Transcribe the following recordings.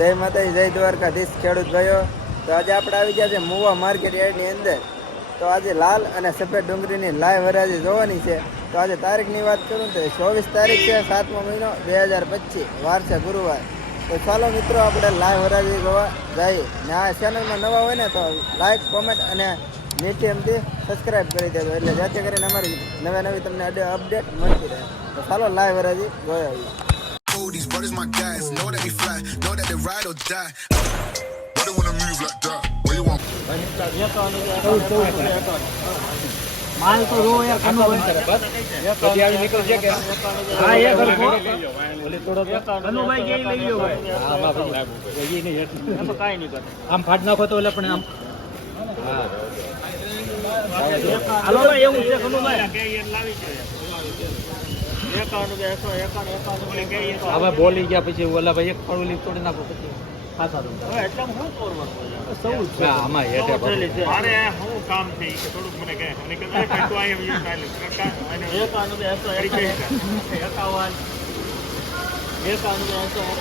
જય માતાજી, જય દ્વારકાધીશ, ખેડૂત ભાઈઓ. તો આજે આપણે આવી ગયા છે મુવા માર્કેટ યાર્ડની અંદર. તો આજે લાલ અને સફેદ ડુંગળીની લાઈવ હરાજી જોવાની છે. તો આજે તારીખની વાત કરું તો ચોવીસ તારીખ છે, સાતમો મહિનો, બે હજાર પચીસ, વાર છે ગુરુવાર. તો ચાલો મિત્રો, આપણે લાઈવ હરાજી જોવા જઈએ. ને આ ચેનલમાં નવા હોય ને તો લાઈક કોમેન્ટ અને મીઠી એમથી સબસ્ક્રાઈબ કરી દેજો. એટલે જેથી કરીને અમારી નવી નવી તમને અપડેટ મળતી રહે. તો ચાલો લાઈવ હરાજી જોઈ આવીએ. Oh, these brothers my guys. Know that we fly, know that they ride or die. Why they wanna move like that? Where you want? માલ તો જો યાર કનો બંધ કરે બસ પછી આવી નીકળશે કે હા એ કરકો ઓલી થોડો કનુભાઈ કે લઈ લ્યો ભાઈ હા માં ભાઈ એ નહીં એમ કાઈ નહીં કરે આમ ફાડ નાખો તો એટલે પણ આમ હા હાલો ભાઈ એવું છે કનુભાઈ હવે બોલી ગયા પછી ઓલા ભાઈ એક ફળ ઓલી તોડી નાખો પછી. ખાસા દો સૌ છે. આમાં હેઠે મારે શું કામ છે ઈ થોડુંક મને કહે. અને કે તમે કાંઈ તો અહીંયા બીજું કાંઈ નહીં. કાકા, અને પરિચય છે.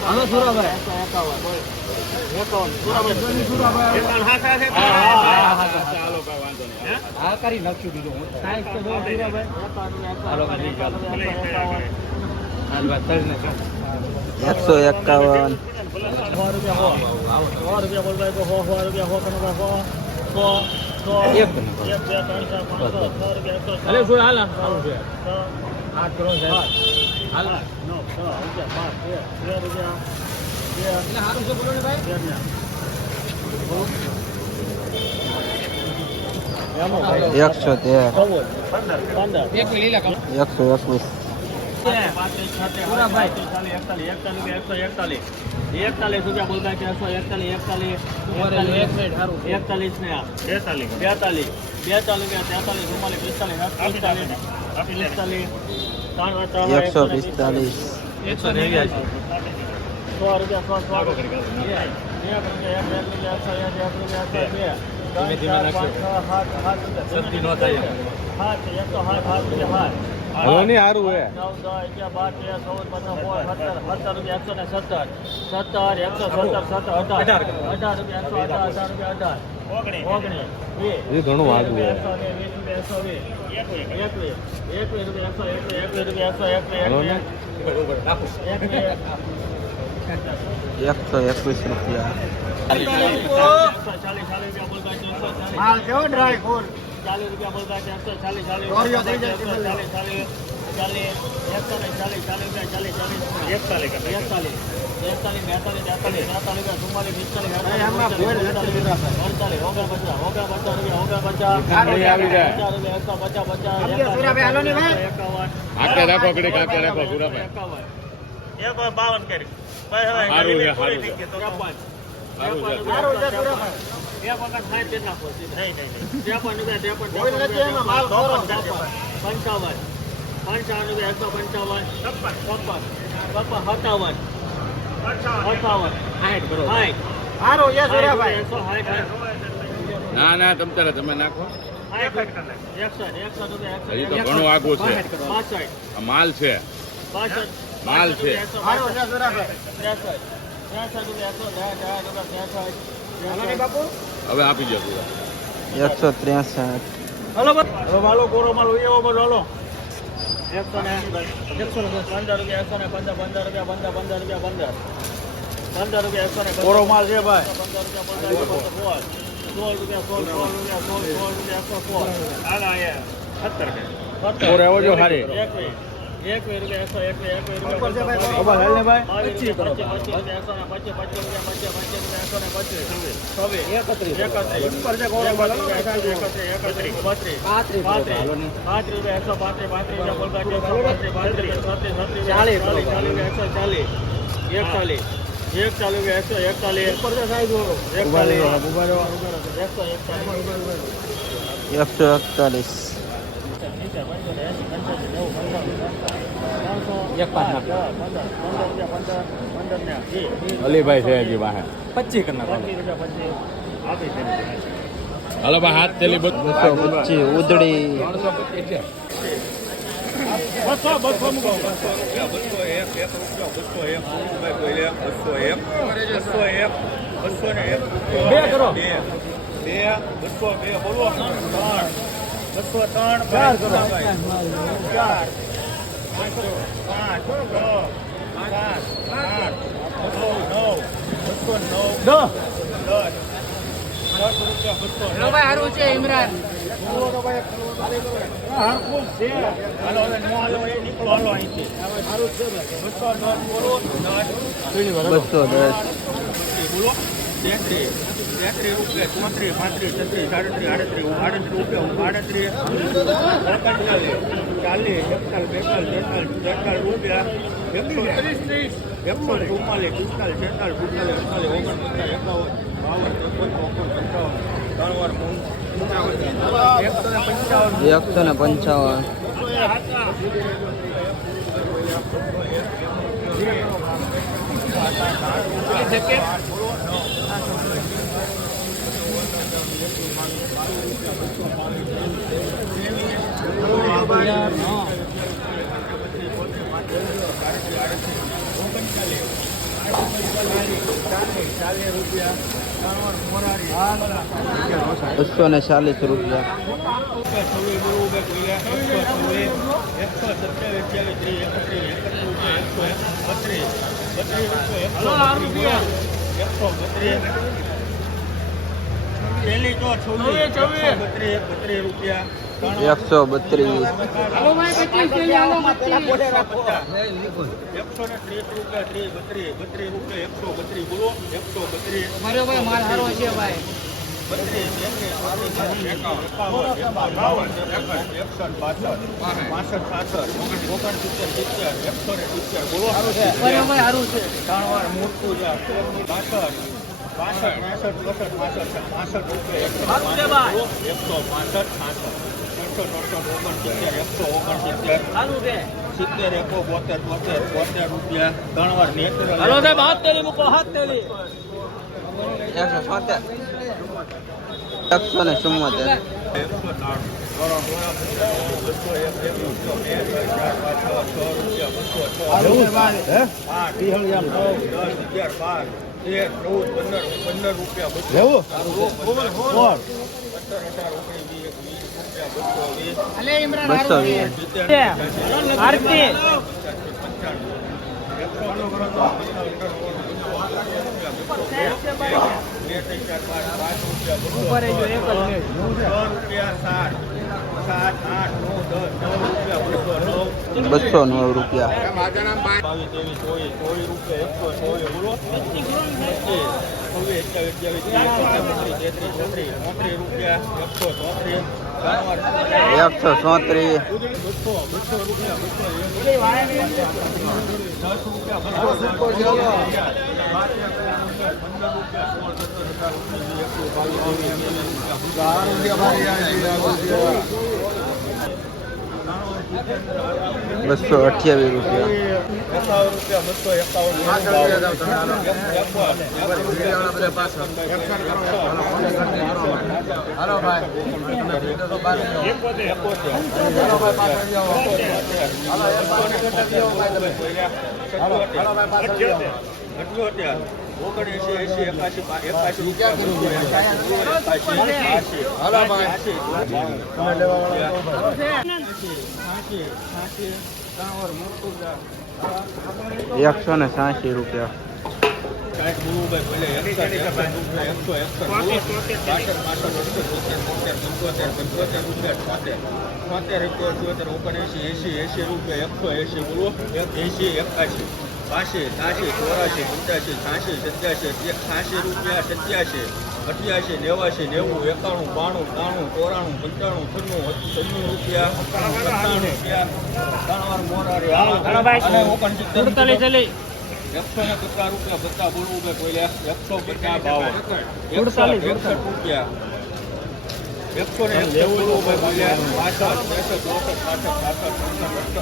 હાલો સુરાભાઈ. વાત. કરીને ચાલ. એકસો એકાવન. એક અલે શું હાલ સારું છે આઠ કરો સાહેબ હાલ એટલે સારું છે બોલો ને ભાઈ એકસો તેર. એકસો એકવીસ. એકતાલીસ રૂપિયા બોલતા છે એકસો એકતાલીસ એકતાલીસ એક મિનિટ સારું એકતાલીસ ને આ. બેતાલીસ. બેતાલીસ. બેતાલીસ તેતાલીસ ચુમ્માલીસ પિસ્તાલીસ પિસ્તાલીસ એકસો પિસ્તાલીસ. એકસો નેવ્યાસી. સો રૂપિયા સો સો. એક એક એક એક એક ધીમે ધીમે નાખજો. સસ્તી નો થાય એમ. સાત એકસો હાથ સાત રૂપિયા સાત હલો નહીં સારું હે એ ઘણું આગું હે. એકસો વીસ, વીસ રૂપિયા એકસો વીસ એકવીસ એકવીસ રૂપિયા એકસો એકવીસ એકવીસ રૂપિયા એકવીસ એકસો એકવીસ રૂપિયા માલ કેવો રૂપિયા બોલતા ઓગણપચાસ રૂપિયા જાય. પચાસ એકસો બાવન કરી સારું છે, સારું છે. પંચાવન. પંચાવન એકસો પંચાવન. છપ્પન. છપ્પન. સત્તાવન. અઠાવન સાઠ સાઠ સારું છે સાઠ એકસો સાઠ સાઠ. ના ના તમ તારે તમે નાખો. હજી તો ઘણું આગું છે. માલ છે. માલ છે. સારું છે સુરાભાઈ ત્રેસઠ ત્રેસઠ રૂપિયા એકસો દસ દસ રૂપિયા હાલો ને ત્રેસઠ બાપુ હવે આપી દો પૂરા એકસો ત્રેસઠ હલો હવે માલો કોરો માલો એવો બધો હલો એકસો ને એકસો ને પંદર રૂપિયા એકસો ને પંદર પંદર રૂપિયા પંદર પંદર રૂપિયા પંદર પંદર રૂપિયા એકસો ને પંદર. કોરો માલ છે ભાઈ પંદર રૂપિયા પંદર સોળ સોળ રૂપિયા સોળ સોળ રૂપિયા સોળ સોળ રૂપિયા એકસો સોળ હાલા અહીંયા સત્તર કે સત્તર કોરો એવો જો હારી. એકવીસ એકવીસ રૂપિયા એકસો એકવીસ એકવીસ ઉપર છે ભાઈ, રૂપિયા બાબા, હાલ ને ભાઈ. બાવીસ પચીસ કરો. રૂપિયા, પચીસ રૂપિયા એકસો ને પચીસ પચીસ રૂપિયા પચીસ પચીસ રૂપિયા એકસો ને પચીસ છવ્વીસ એકત્રીસ એકત્રીસ ઉપર છે કોરો માલ હલો. એકત્રીસ એકત્રીસ બત્રીસ પાંત્રીસ પાંત્રીસ હાલો ને. પાંત્રીસ રૂપિયા એકસો પાંત્રીસ પાંત્રીસ રૂપિયા બોલતા છે એકસો પાંત્રીસ પાંત્રીસ છત્રીસ છત્રીસ ચાલીસ ચાલીસ ચાલીસ રૂપિયા એકસો ચાલીસ એકતાલીસ એકતાલીસ રૂપિયા એકસો એકતાલીસ અલીભાઈ છે હજી વાહે પચીસ કરી નાખો પચીસ રૂપિયા પચીસ આપી દે હાલો ભાઈ હાથ તેલી બધું બસો પચીસ ઉદડી ત્રણસો પચીસ છે બસો બસો મૂકો બસો રૂપિયા બસો એક એક રૂપિયા બસો એક ભાઈ બોલે બસો એક બસો એક બસો ને એક રૂપિયો. બે કરો. બે બે બસો બે બોલો ત્રણ બસો ત્રણ ચાર કરો. ભાઈ. ચાર બસો પાંચ છ સાત આઠ નવ નવ બસો નવ દસ દસ રૂપિયા બસો નવ. સારું છે ઇમરાન બસો દસ તેત્રીસ રૂપિયા ચોત્રીસ પાંત્રીસ છત્રીસ સાડત્રીસ આડત્રીસ આડત્રીસ રૂપિયા આડત્રીસ ઓગણચાલીસ ચાલીસ એકતાલીસ બેતાલીસ તેતાલીસ તેતાલીસ રૂપિયા એકસો ત્રીસ એકસો ચુમ્માલીસ પિસ્તાલીસ છેતાલીસ પિસ્તાલીસ અડતાલીસ ઓગણપચાસ એકાવન બાવન ત્રેપન ચોપન પંચાવન ત્રણ વાર એકસો ને પંચાવન એકસો ને પંચાવન બસો ને ચાલીસ રૂપિયા. છવ્વીસ બરોબર એકસો છવ્વીસ એકસો સત્યાવીસ અઠ્યાવીસ એકત્રીસ એકત્રીસ એકસો બત્રીસ બત્રીસ રૂપિયા. એકસો બત્રીસ. પહેલી તો છવ્વીસ બત્રીસ બત્રીસ રૂપિયા. એકસો બત્રીસ ત્રણ વાર મોટું છે બાસઠ બાસઠ ત્રેસઠ ચોસઠ પાસઠ પાસઠ રૂપિયા એકસો પાંસઠ એકસો પાસઠ છાસઠ સડસઠ અડસઠ ઓગણસિત્તેર એકસો ઓગણસિત્તેર સારું છે સિત્તેર એકો બોતેર બોતેર બોતેર રૂપિયા ત્રણ વાર નેતર હાલો સાહેબ હાથ તેલી મૂકો હાથ તેલી એકસો છોતેર એકસો ને ચુમ્મોતેર એકસો ત્રાણું બસો એક એકસો ચાર પાંચ છ છ રૂપિયા બસો. છ આઠ નવ દસ નવ રૂપિયા બસો લેવું રૂપિયા બસો નવ રૂપિયા. એકસો ચોત્રીસ. બસો અઠ્યાવીસ રૂપિયા. ઓગણએંસી એંસી એકસો સાઠી રૂપિયા એકસો એકસો એકસો ને સાસી રૂપિયા. રૂપિયા એંસી એંસી રૂપિયા એકસો એસી બોલો એંસી એકાશી બાસી ત્યાસી ચોરાશી પંચ્યાસી છ્યાસી સત્યાસી છ્યાસી રૂપિયા સત્યાસી અઠ્યાસી નેવાસી નેવું એકાણું બાણું ત્રાણું ચોરાણું પંચાણું છન્નું છન્નું રૂપિયા સત્તાણું રૂપિયા. એકસો ને પચાસ રૂપિયા બધા બોલવું કે કોઈ એકસો પચાસ ભાવ. એકસો રૂપિયા. એકસો ને એકસો રૂપિયા બોલ્યા પાછળ ત્રેસઠ ચોસઠ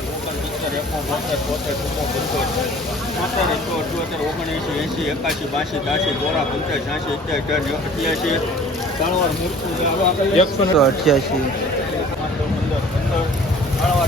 ઓગણ સિત્તેર એકસો બોતેર તોતેર ચુમ્મો પંચોતેર ચોતેર એકસો અઠ્યોતેર ઓગણએંસી એંસી એકાસી બાસી ત્યાસી દોરા પંચાસ છ્યાસી અત્યાસી અઠ્યાસી તણવાર મૃત્યુ એકસો ને અઠ્યાસી પંદર પંદર તણવાર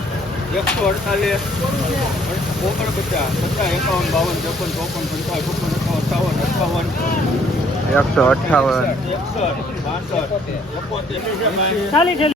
એકસો અડતાલીસ ઓગણપચાસ પચાસ એકાવન બાવન ચોપન ચોપન પંચાવન ચોપન એકાવન અઠાવન અઠાવન એકસો અઠાવન. બાસઠ એકોતેર